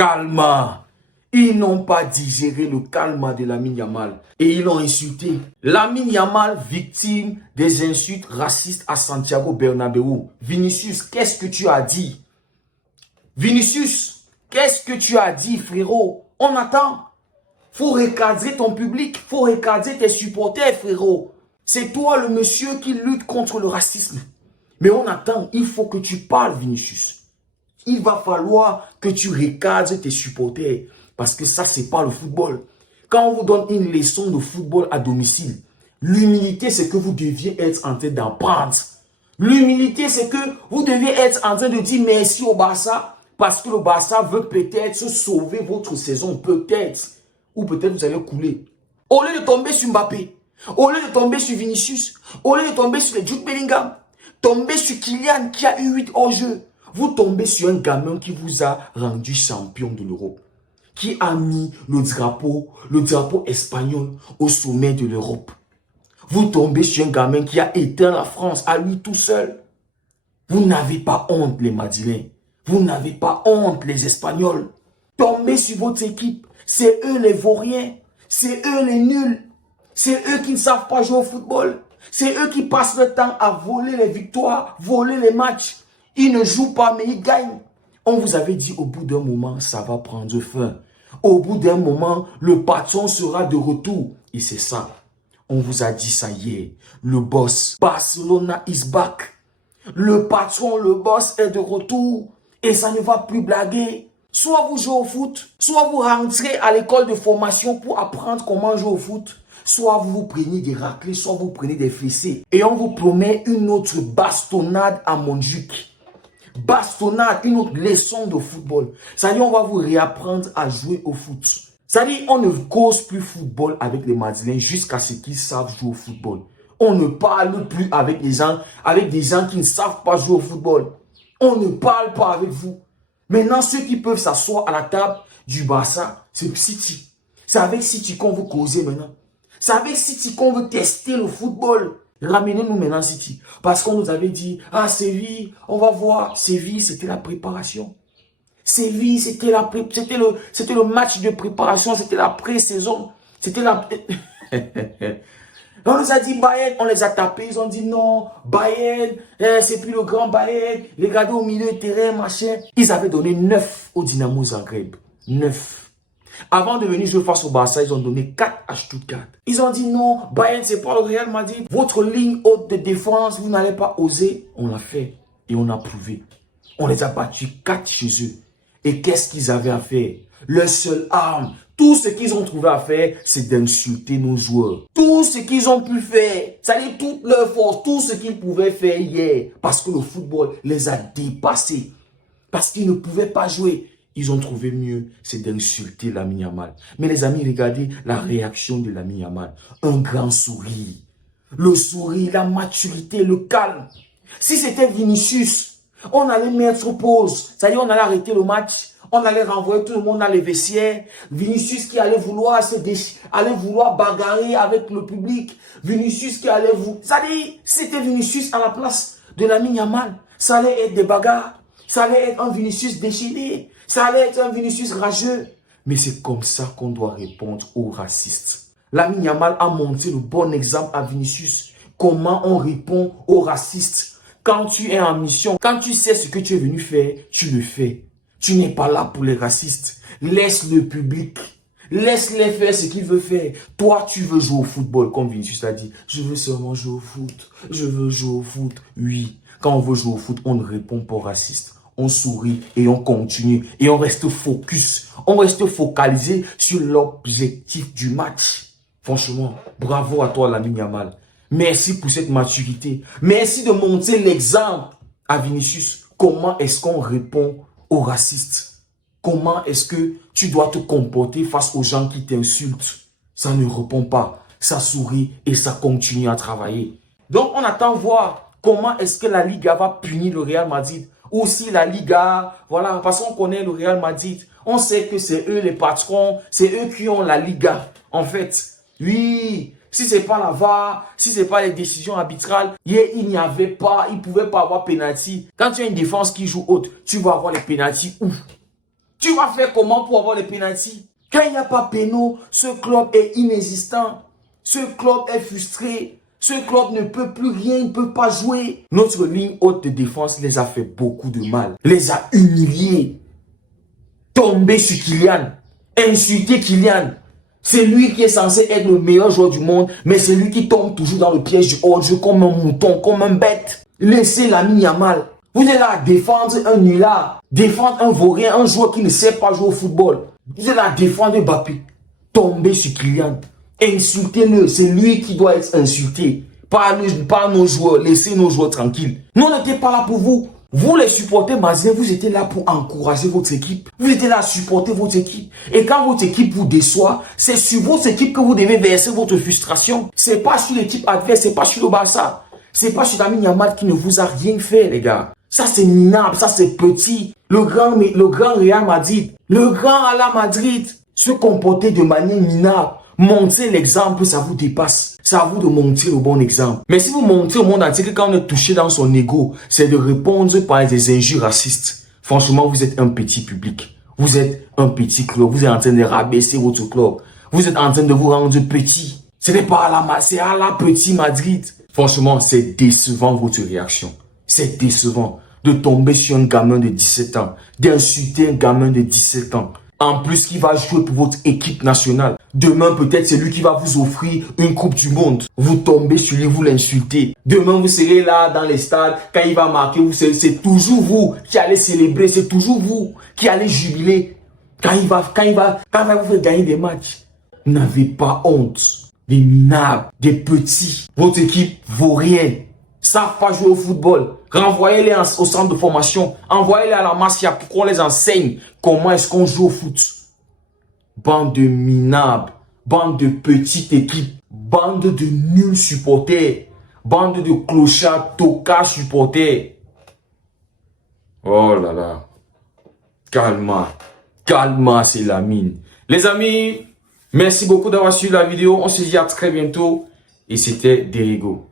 Calma. Ils n'ont pas digéré le calme de Lamine Yamal et ils l'ont insulté. Lamine Yamal, victime des insultes racistes à Santiago Bernabéu. Vinicius, qu'est-ce que tu as dit? Vinicius, qu'est-ce que tu as dit, frérot? On attend. Faut recadrer ton public, faut recadrer tes supporters, frérot. C'est toi le monsieur qui lutte contre le racisme. Mais on attend, il faut que tu parles, Vinicius. Il va falloir que tu recadres tes supporters. Parce que ça, c'est pas le football. Quand on vous donne une leçon de football à domicile, l'humilité, c'est que vous deviez être en train d'apprendre. L'humilité, c'est que vous deviez être en train de dire merci au Barça parce que le Barça veut peut-être sauver votre saison, peut-être. Ou peut-être vous allez couler. Au lieu de tomber sur Mbappé, au lieu de tomber sur Vinicius, au lieu de tomber sur les Jude Bellingham, tomber sur Kylian qui a eu 8 hors-jeu, vous tombez sur un gamin qui vous a rendu champion de l'Europe, qui a mis le drapeau espagnol au sommet de l'Europe. Vous tombez sur un gamin qui a éteint la France à lui tout seul. Vous n'avez pas honte, les Madrilènes. Vous n'avez pas honte, les Espagnols. Tombez sur votre équipe. C'est eux les vauriens. C'est eux les nuls. C'est eux qui ne savent pas jouer au football. C'est eux qui passent le temps à voler les victoires, voler les matchs. Ils ne jouent pas, mais ils gagnent. On vous avait dit au bout d'un moment, ça va prendre fin. Au bout d'un moment, le patron sera de retour. Et c'est ça. On vous a dit ça hier. Le boss, Barcelona is back. Le patron, le boss est de retour. Et ça ne va plus blaguer. Soit vous jouez au foot, soit vous rentrez à l'école de formation pour apprendre comment jouer au foot. Soit vous vous prenez des raclés, soit vous prenez des fessées. Et on vous promet une autre bastonnade à Montjuic. Bastonnade, une autre leçon de football. C'est-à-dire, on va vous réapprendre à jouer au foot. C'est-à-dire, on ne cause plus football avec les Madrilènes jusqu'à ce qu'ils savent jouer au football. On ne parle plus avec des gens qui ne savent pas jouer au football. On ne parle pas avec vous. Maintenant, ceux qui peuvent s'asseoir à la table du Barça, c'est City. C'est avec City qu'on veut causer maintenant. C'est avec City qu'on veut tester le football. Ramenez-nous maintenant City. Parce qu'on nous avait dit, ah Séville, on va voir. Séville, c'était la préparation. Séville, c'était le match de préparation, c'était la pré-saison. C'était la... On nous a dit Bayern, on les a tapés, ils ont dit non, Bayern, c'est plus le grand Bayern, regardez au milieu de terrain, machin. Ils avaient donné 9 au Dynamo Zagreb. 9. Avant de venir jouer face au Barça, ils ont donné 4 à Stuttgart. Ils ont dit non, Bayern, c'est pas le Real Madrid. Votre ligne haute de défense, vous n'allez pas oser. On l'a fait et on a prouvé. On les a battus 4 chez eux. Et qu'est-ce qu'ils avaient à faire? Leur seule arme, tout ce qu'ils ont trouvé à faire, c'est d'insulter nos joueurs. Tout ce qu'ils ont pu faire, c'est-à-dire toute leur force, tout ce qu'ils pouvaient faire hier. Parce que le football les a dépassés. Parce qu'ils ne pouvaient pas jouer. Ils ont trouvé mieux, c'est d'insulter Lamine Yamal. Mais les amis, regardez la réaction de Lamine Yamal. Un grand sourire. Le sourire, la maturité, le calme. Si c'était Vinicius, on allait mettre pause. C'est-à-dire, on allait arrêter le match. On allait renvoyer tout le monde dans les vestiaires. Vinicius qui allait vouloir allait vouloir bagarrer avec le public. Vinicius qui allait c'est-à-dire, si c'était Vinicius à la place de Lamine Yamal, ça allait être des bagarres. Ça allait être un Vinicius déchaîné. Ça allait être un Vinicius rageux. Mais c'est comme ça qu'on doit répondre aux racistes. Lamine Yamal a montré le bon exemple à Vinicius. Comment on répond aux racistes. Quand tu es en mission, quand tu sais ce que tu es venu faire, tu le fais. Tu n'es pas là pour les racistes. Laisse le public. Laisse-les faire ce qu'ils veulent faire. Toi, tu veux jouer au football, comme Vinicius l'a dit. Je veux seulement jouer au foot. Je veux jouer au foot. Oui. Quand on veut jouer au foot, on ne répond pas aux racistes. On sourit et on continue. Et on reste focus. On reste focalisé sur l'objectif du match. Franchement, bravo à toi, Lamine Yamal. Merci pour cette maturité. Merci de montrer l'exemple à Vinicius. Comment est-ce qu'on répond aux racistes? Comment est-ce que tu dois te comporter face aux gens qui t'insultent? Ça ne répond pas. Ça sourit et ça continue à travailler. Donc, on attend voir comment est-ce que la Liga va punir le Real Madrid. Ou si la Liga, voilà, parce qu'on connaît le Real Madrid. On sait que c'est eux les patrons, c'est eux qui ont la Liga. En fait, oui, si c'est pas la VAR, si c'est pas les décisions arbitrales, hier, il n'y avait pas, il pouvait pas avoir penalty. Quand tu as une défense qui joue haute, tu vas avoir les penalty où? Tu vas faire comment pour avoir les pénaltys? Quand il n'y a pas péno, ce club est inexistant. Ce club est frustré. Ce club ne peut plus rien, il ne peut pas jouer. Notre ligne haute de défense les a fait beaucoup de mal. Les a humiliés. Tombé sur Kylian. Insulté Kylian. C'est lui qui est censé être le meilleur joueur du monde, mais c'est lui qui tombe toujours dans le piège du hors-jeu comme un mouton, comme un bête. Laissez Lamine Yamal. Vous êtes là à défendre un nulard, défendre un vaurien, un joueur qui ne sait pas jouer au football. Vous êtes là à défendre Mbappé. Tombez sur Kylian. Insultez-le. C'est lui qui doit être insulté. Pas nos joueurs. Laissez nos joueurs tranquilles. Nous, on n'était pas là pour vous. Vous, les supporters maliens, vous étiez là pour encourager votre équipe. Vous étiez là à supporter votre équipe. Et quand votre équipe vous déçoit, c'est sur votre équipe que vous devez verser votre frustration. C'est pas sur l'équipe adverse, c'est pas sur le Barça. C'est pas sur Lamine Yamal qui ne vous a rien fait, les gars. Ça, c'est minable, ça, c'est petit. Le grand Real Madrid, le grand Ala Madrid, se comporter de manière minable. Montrer l'exemple, ça vous dépasse. C'est à vous de montrer le bon exemple. Mais si vous montrez au monde entier que quand on est touché dans son ego, c'est de répondre par des injures racistes. Franchement, vous êtes un petit public. Vous êtes un petit club. Vous êtes en train de rabaisser votre club. Vous êtes en train de vous rendre petit. Ce n'est pas c'est à la petit Madrid. Franchement, c'est décevant votre réaction. C'est décevant de tomber sur un gamin de 17 ans, d'insulter un gamin de 17 ans. En plus, qui va jouer pour votre équipe nationale. Demain, peut-être, c'est lui qui va vous offrir une Coupe du Monde. Vous tombez sur lui, vous l'insultez. Demain, vous serez là dans les stades. Quand il va marquer, c'est toujours vous qui allez célébrer. C'est toujours vous qui allez jubiler. Quand il va vous faire gagner des matchs. N'avez pas honte. Des minables, des petits. Votre équipe vaut rien. Savent pas jouer au football. Renvoyez-les au centre de formation. Envoyez-les à la Masia pour qu'on les enseigne comment est-ce qu'on joue au foot. Bande de minables. Bande de petites équipes. Bande de nuls supporters. Bande de clochards, tocards supporters. Oh là là. Calma. Calma, c'est Lamine. Les amis, merci beaucoup d'avoir suivi la vidéo. On se dit à très bientôt. Et c'était Derigo.